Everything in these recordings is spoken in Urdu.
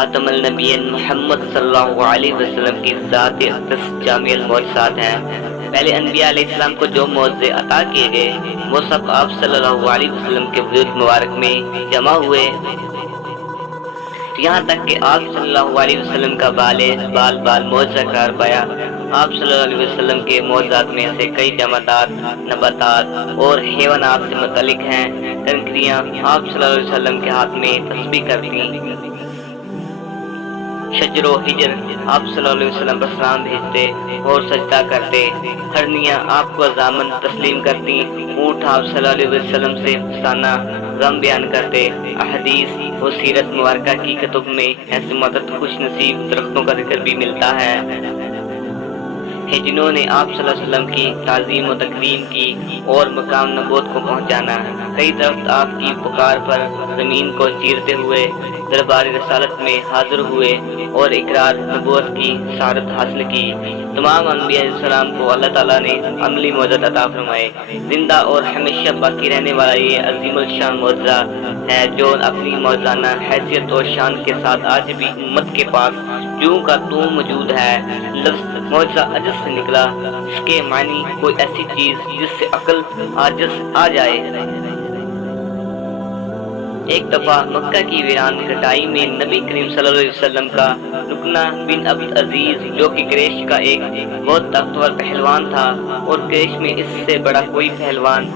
خاتم النبیین محمد صلی اللہ علیہ وسلم کی ذات اقدس جامع المعجزات ہیں۔ پہلے انبیاء علیہ السلام کو جو معجزے عطا کیے گئے وہ سب آپ صلی اللہ علیہ وسلم کے وجود مبارک میں جمع ہوئے، یہاں تک کہ آپ صلی اللہ علیہ وسلم کا بال معجزہ قرار پایا۔ آپ صلی اللہ علیہ وسلم کے معجزات میں سے کئی جمادات، نباتات اور حیوانات سے متعلق ہیں۔ کنکریاں آپ صلی اللہ علیہ وسلم کے ہاتھ میں تسبیح کرتی، شجر و حجر آپ صلی اللہ علیہ وسلم پر سلام بھیجتے اور سجدہ کرتے، ہرنیاں آپ کو ضامن تسلیم کرتی، اونٹ آپ صلی اللہ علیہ وسلم سے افسانہ غم بیان کرتے۔ احادیث و سیرت مبارکہ کی کتب میں ایسے مدد خوش نصیب درختوں کا ذکر بھی ملتا ہے جنہوں نے آپ صلی اللہ علیہ وسلم کی تعظیم و تکریم کی اور مقام نبوت کو پہنچانا۔ کئی درخت آپ کی پکار پر زمین کو چیرتے ہوئے دربار رسالت میں حاضر ہوئے اور اقرار نبوت کی سعادت حاصل کی۔ تمام انبیاء علیہ السلام کو اللہ تعالیٰ نے عملی معجزات عطا فرمائے۔ زندہ اور ہمیشہ باقی رہنے والا یہ عظیم الشان معجزہ ہے جو اپنی موجزانہ حیثیت اور شان کے ساتھ آج بھی امت کے پاس جو کا تو موجود ہے۔ لفظ معجزہ عجز سے نکلا، جس کے معنی کوئی ایسی چیز جس سے عقل عاجز آ جائے۔ ایک دفعہ مکہ کی ویران کٹائی میں نبی کریم صلی اللہ علیہ وسلم کا رکنہ بن عبد عزیز جو کہ قریش کا ایک بہت طاقتور پہلوان تھا اور قریش میں اس سے بڑا کوئی پہلوان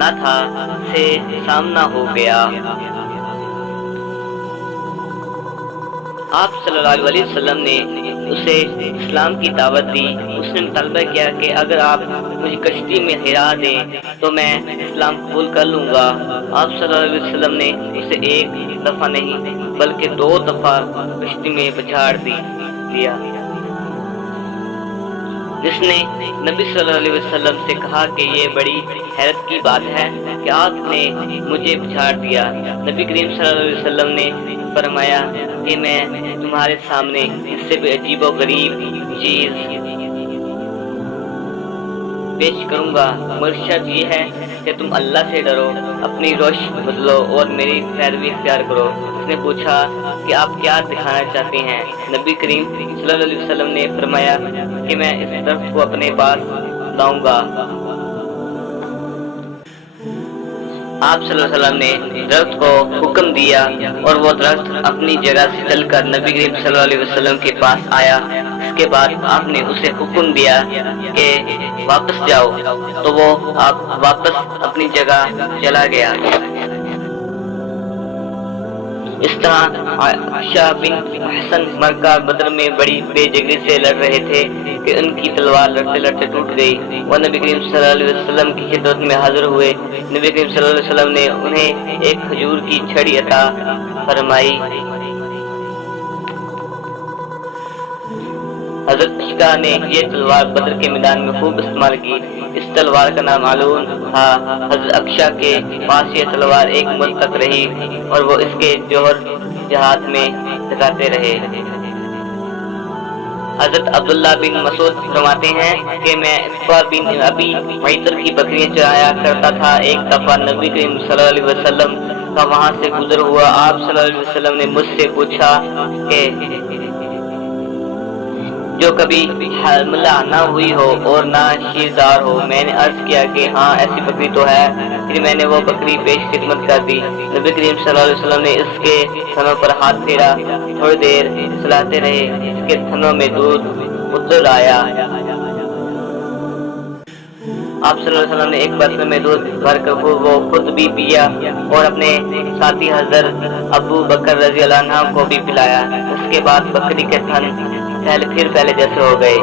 نہ تھا سے سامنا ہو گیا۔ آپ صلی اللہ علیہ وسلم نے اسے اسلام کی دعوت دی۔ اس نے مطالبہ کیا کہ اگر آپ مجھے کشتی میں ہرا دیں تو میں اسلام قبول کر لوں گا۔ آپ صلی اللہ علیہ وسلم نے اسے ایک دفعہ نہیں بلکہ 2 دفعہ کشتی میں بچھاڑ دیا، جس نے نبی صلی اللہ علیہ وسلم سے کہا کہ یہ بڑی حیرت کی بات ہے کہ آپ نے مجھے بچھاڑ دیا۔ نبی کریم صلی اللہ علیہ وسلم نے فرمایا کہ میں تمہارے سامنے اس سے بھی عجیب و غریب چیز پیش کروں گا، مگر شرط یہ ہے کہ تم اللہ سے ڈرو، اپنی روش بدلو اور میری پیروی اختیار کرو۔ اس نے پوچھا کہ آپ کیا دکھانا چاہتے ہیں؟ نبی کریم صلی اللہ علیہ وسلم نے فرمایا کہ میں اس درخت کو اپنے پاس لاؤں گا۔ آپ صلی اللہ علیہ وسلم نے درخت کو حکم دیا اور وہ درخت اپنی جگہ سے چل کر نبی کریم صلی اللہ علیہ وسلم کے پاس آیا۔ اس کے بعد آپ نے اسے حکم دیا کہ واپس جاؤ، تو وہ واپس اپنی جگہ چلا گیا۔ اس طرح عائشہ بن حسن مرکہ بدر میں بڑی بے جگری سے لڑ رہے تھے کہ ان کی تلوار لڑتے لڑتے ٹوٹ گئی۔ وہ نبی کریم صلی اللہ علیہ وسلم کی خدمت میں حاضر ہوئے۔ نبی کریم صلی اللہ علیہ وسلم نے انہیں ایک کھجور کی چھڑی عطا فرمائی۔ حضرت عائشہ نے یہ تلوار بدر کے میدان میں خوب استعمال کی۔ اس تلوار کا نام علون تھا۔ حضرت عائشہ کے پاس یہ تلوار ایک مدت تک رہی اور وہ اس کے جوہر جہاد میں دکھاتے رہے۔ حضرت عبداللہ بن مسعود فرماتے ہیں کہ میں عقبہ بن ابی معیطر کی بکریاں چرایا کرتا تھا۔ ایک دفعہ نبی کریم صلی اللہ علیہ وسلم کا وہاں سے گزر ہوا۔ آپ صلی اللہ علیہ وسلم نے مجھ سے پوچھا کہ جو کبھی حاملہ نہ ہوئی ہو اور نہ شیردار ہو؟ میں نے عرض کیا کہ ہاں ایسی بکری تو ہے۔ پھر میں نے وہ بکری پیش خدمت کر دی۔ نبی کریم صلی اللہ علیہ وسلم نے اس کے تھنوں پر ہاتھ پھیرا، تھوڑی دیر سلاتے رہے، اس کے تھنوں میں دودھ اتر آیا۔ آپ صلی اللہ علیہ وسلم نے ایک برتن میں دودھ بھر کر وہ خود بھی پیا اور اپنے ساتھی حضرت ابو بکر رضی اللہ عنہ کو بھی پلایا۔ اس کے بعد بکری کے تھن پھر پہلے جیسے ہو گئے۔